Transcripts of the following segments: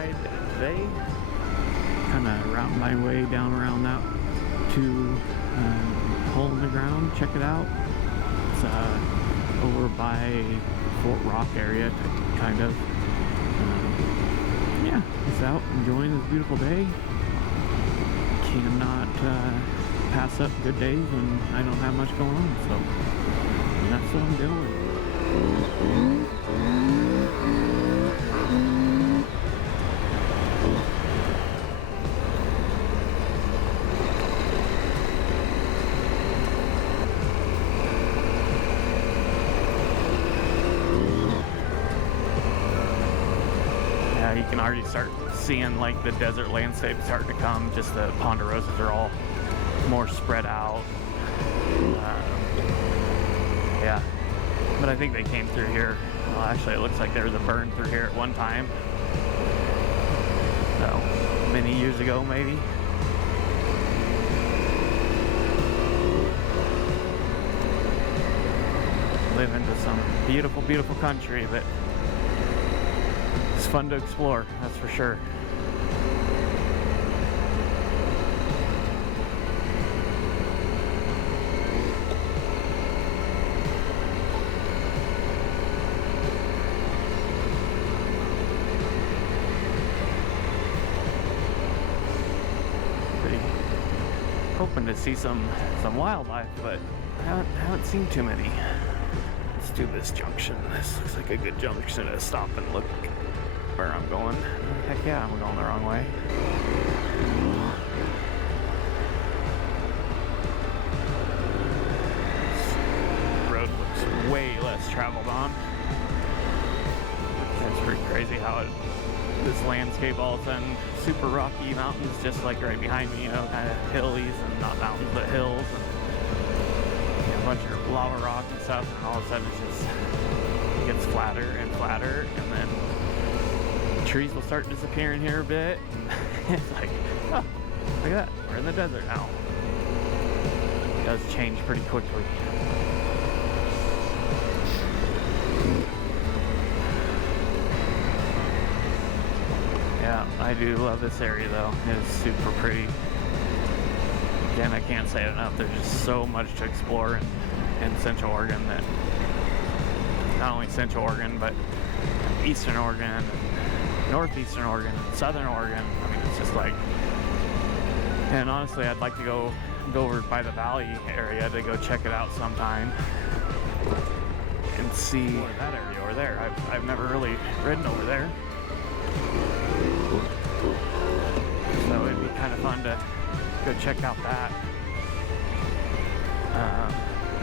ride today. Kind of route my way down around that to Hole in the Ground. Check it out. It's over by Fort Rock area, kind of. Yeah, just out enjoying this beautiful day. Cannot pass up good days when I don't have much going on, so that's what I'm doing. Yeah, you can already start seeing like the desert landscape starting to come. Just the ponderosas are all more spread out. Yeah, but I think they came through here. Well, actually, it looks like there was a burn through here at one time. So, many years ago, maybe. Live into some beautiful, beautiful country that it's fun to explore, that's for sure. Hoping to see some wildlife, but I haven't seen too many. Let's do this junction. This looks like a good junction to stop and look where I'm going. Heck yeah, I'm going the wrong way. This road looks way less traveled on. It's pretty crazy how this landscape all of a sudden, super rocky mountains just like right behind me, you know, kind of hillies and not mountains but hills, and you know, a bunch of lava rock and stuff, and all of a sudden it gets flatter and flatter, and then trees will start disappearing here a bit, and it's like, oh, look at that, we're in the desert now. It does change pretty quickly. Yeah, I do love this area though. It is super pretty. Again, I can't say it enough. There's just so much to explore in Central Oregon, that not only Central Oregon, but Eastern Oregon, and Northeastern Oregon, and Southern Oregon. I mean, it's just like, and honestly, I'd like to go over by the valley area to go check it out sometime and see that area over there. I've never really ridden over there. So it'd be kind of fun to go check out that.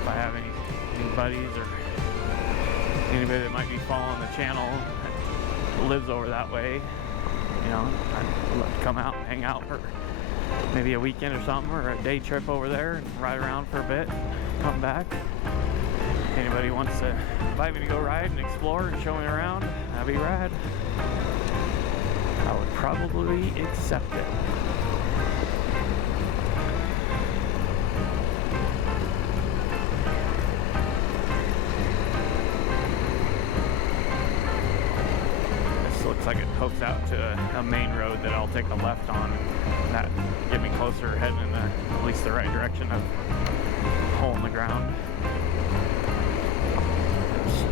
If I have any buddies or anybody that might be following the channel that lives over that way, you know, I'd love to come out and hang out for maybe a weekend or something, or a day trip over there and ride around for a bit, come back. Anybody wants to invite me to go ride and explore and show me around, that'd be rad. I would probably accept it. This looks like it hooks out to a main road that I'll take a left on. That get me closer, heading in at least the right direction of Hole in the Ground.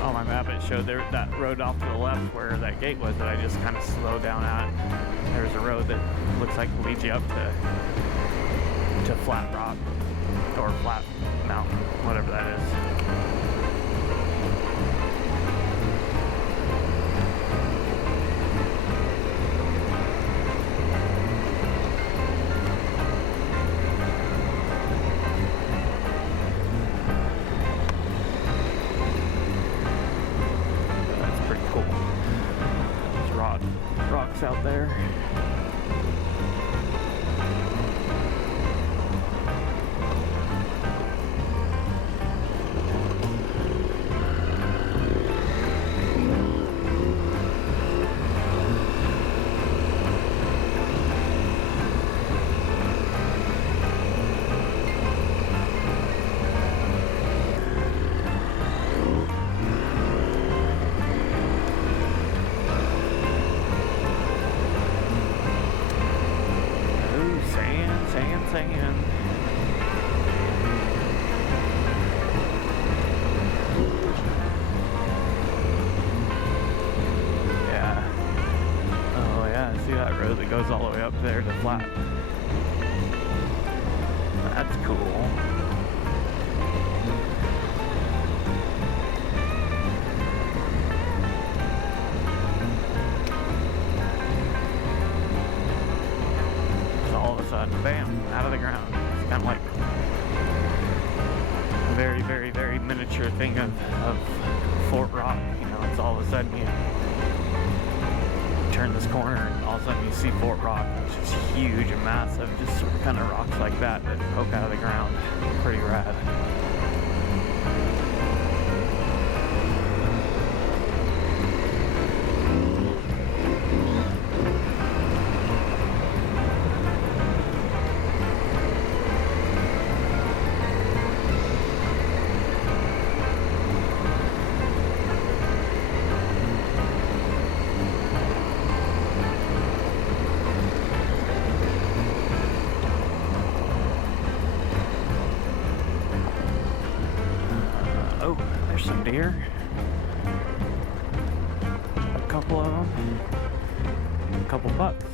On my map it showed there that road off to the left where that gate was that I just kind of slowed down at. There's a road that looks like leads you up to Flat Rock or Flat Mountain, whatever that is. Out there. saying? See that road that goes all the way up there to flat? That's cool. So all of a sudden, bam, out of the ground. It's kind of like a very, very, very miniature thing of Fort Rock. You know, it's all of a sudden you turn this corner and all of a sudden you see Fort Rock, which is huge and massive, just sort of kind of rocks like that poke out of the ground. Pretty rad. Some deer, a couple of them, a couple bucks.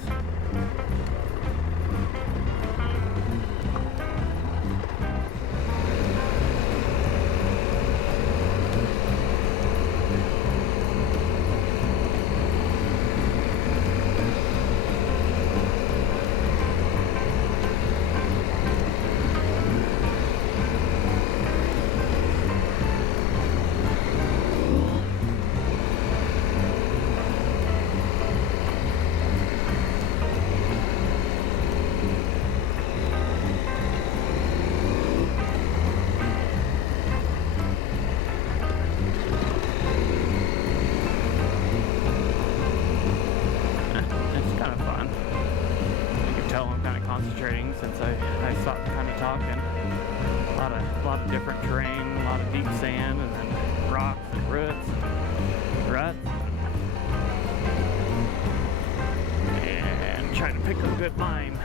Since I stopped kind of talking. A lot of different terrain, a lot of deep sand, and then rocks and roots and ruts. And trying to pick a good line.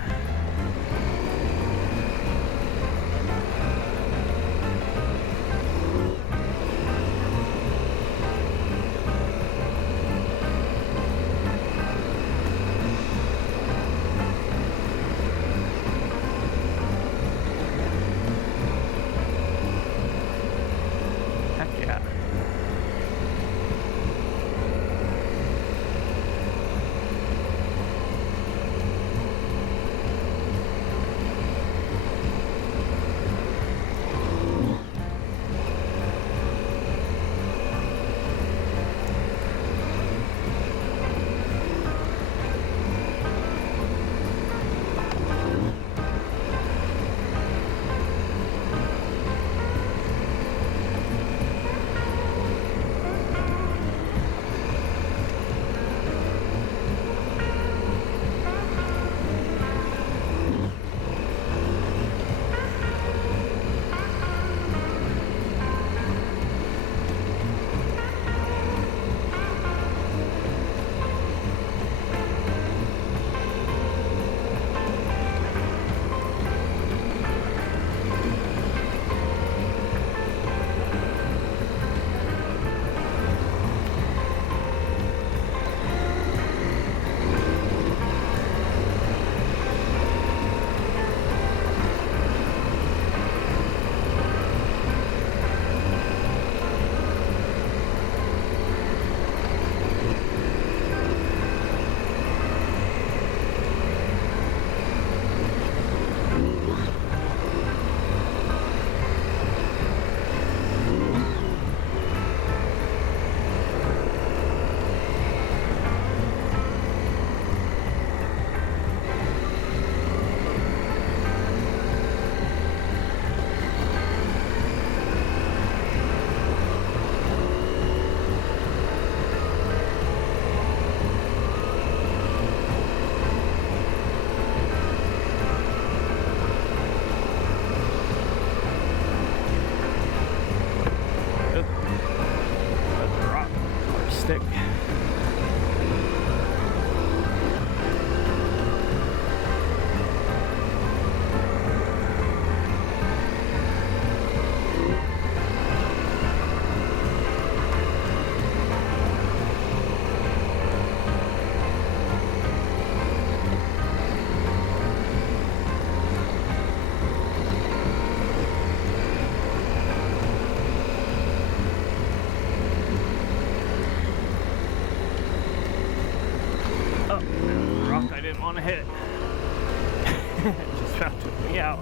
took me out.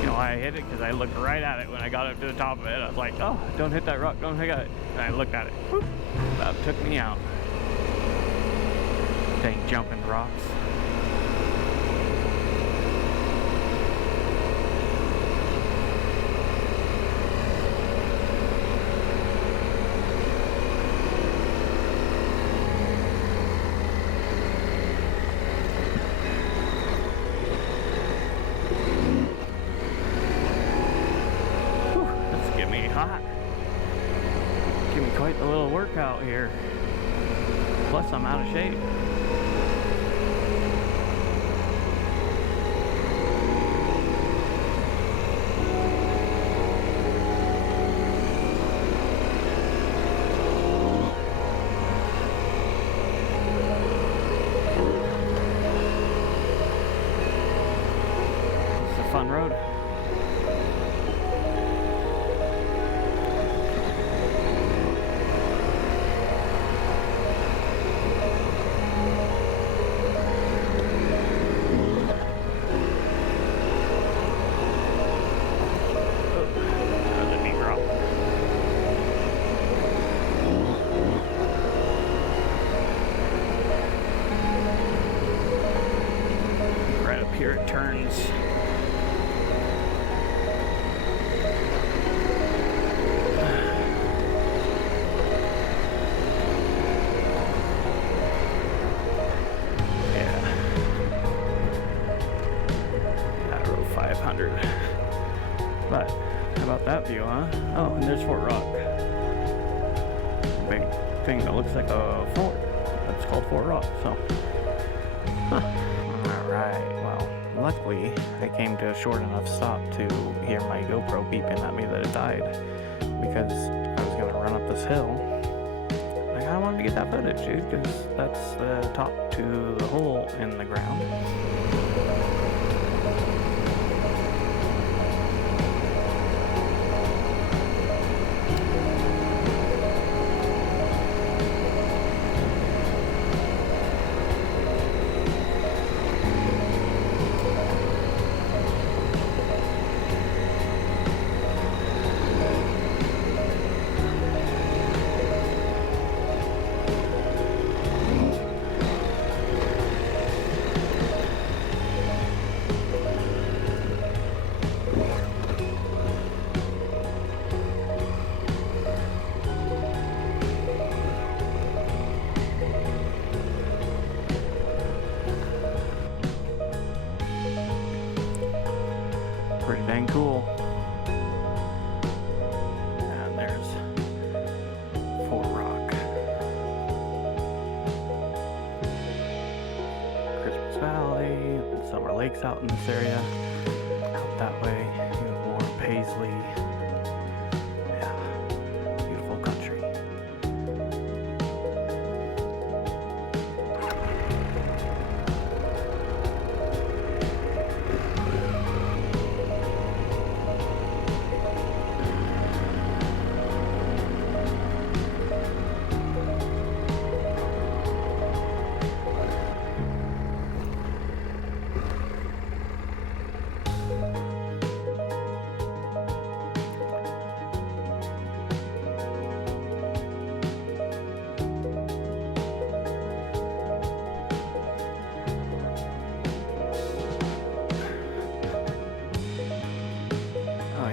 You know why I hit it? Because I looked right at it when I got up to the top of it. I was like, oh, don't hit that rock, don't hit it. And I looked at it. Whoop, that took me out. Dang jumping rocks. Give me quite the little workout here. Plus I'm out of shape. It's a fun road. Here it turns. Yeah. That road 500. But how about that view, huh? Oh, and there's Fort Rock. Big thing that looks like a fort. That's called Fort Rock, so. Huh. Alright, well, luckily I came to a short enough stop to hear my GoPro beeping at me that it died, because I was going to run up this hill. I kind of wanted to get that footage, dude, because that's the top to the hole in the ground. Pretty dang cool. And there's Fort Rock. Christmas Valley, Summer Lakes out in this area. Out that way, even more Paisley. Yeah, beautiful country.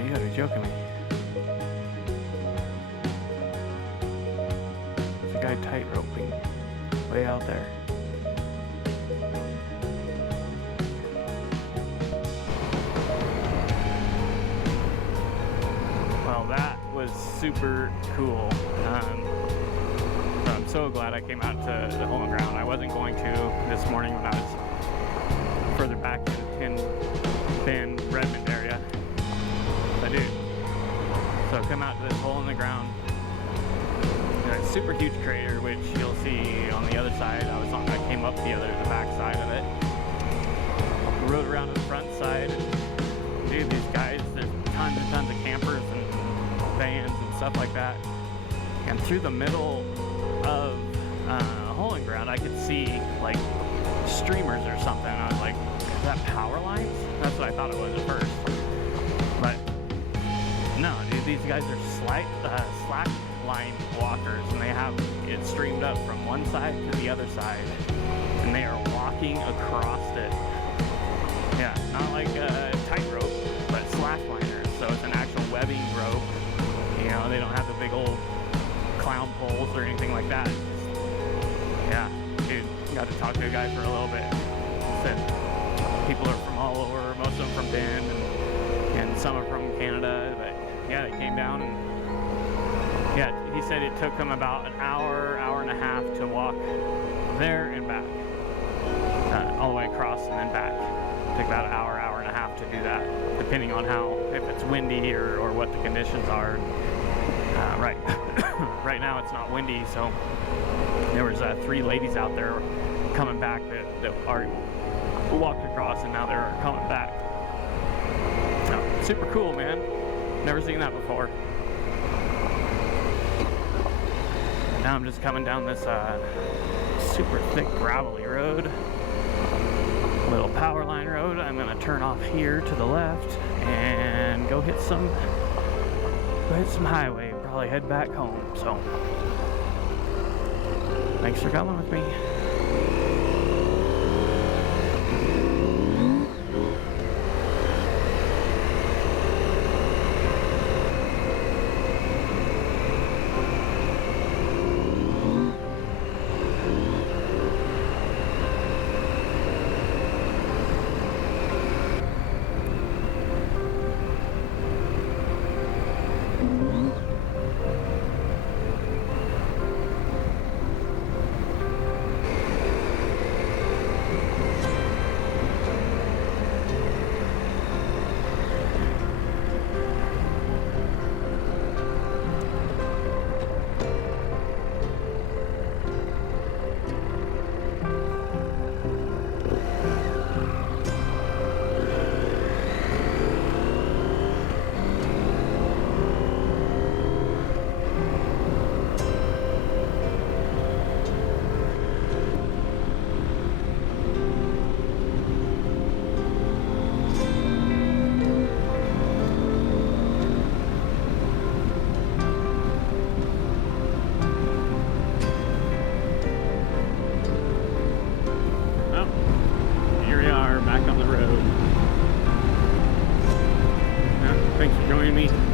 You gotta be joking me. There's a guy tight roping way out there. Well, that was super cool. So I'm so glad I came out to the hole in ground. I wasn't going to this morning when I was further back in Redmond area. But dude, so come out to this hole in the ground. A super huge crater, which you'll see on the other side. I came up the back side of it. Rode around to the front side. And, dude, these guys, there's tons and tons of campers and vans and stuff like that. And through the middle of hole in ground, I could see like streamers or something. I was like, is that power lines? That's what I thought it was at first. But no, dude, these guys are slack line walkers, and they have it streamed up from one side to the other side, and they are walking across it. Yeah, not like a tightrope, but slack liners. So it's an actual webbing rope. You know, they don't have the big old clown poles or anything like that. Yeah, dude, got to talk to a guy for a little bit. He said people are from all over, most of them from Bend, and some are from Canada, but yeah, they came down, and yeah, he said it took them about an hour and a half to walk there and back, all the way across and then back. It took about an hour and a half to do that, depending on if it's windy or what the conditions are. Right now it's not windy, so there was 3 ladies out there coming back that already walked across, and now they're coming back. So, super cool, man. Never seen that before. Now I'm just coming down this super thick gravelly road, little power line road. I'm gonna turn off here to the left and go hit some highway. Probably head back home. So thanks for coming with me. Thanks for joining me.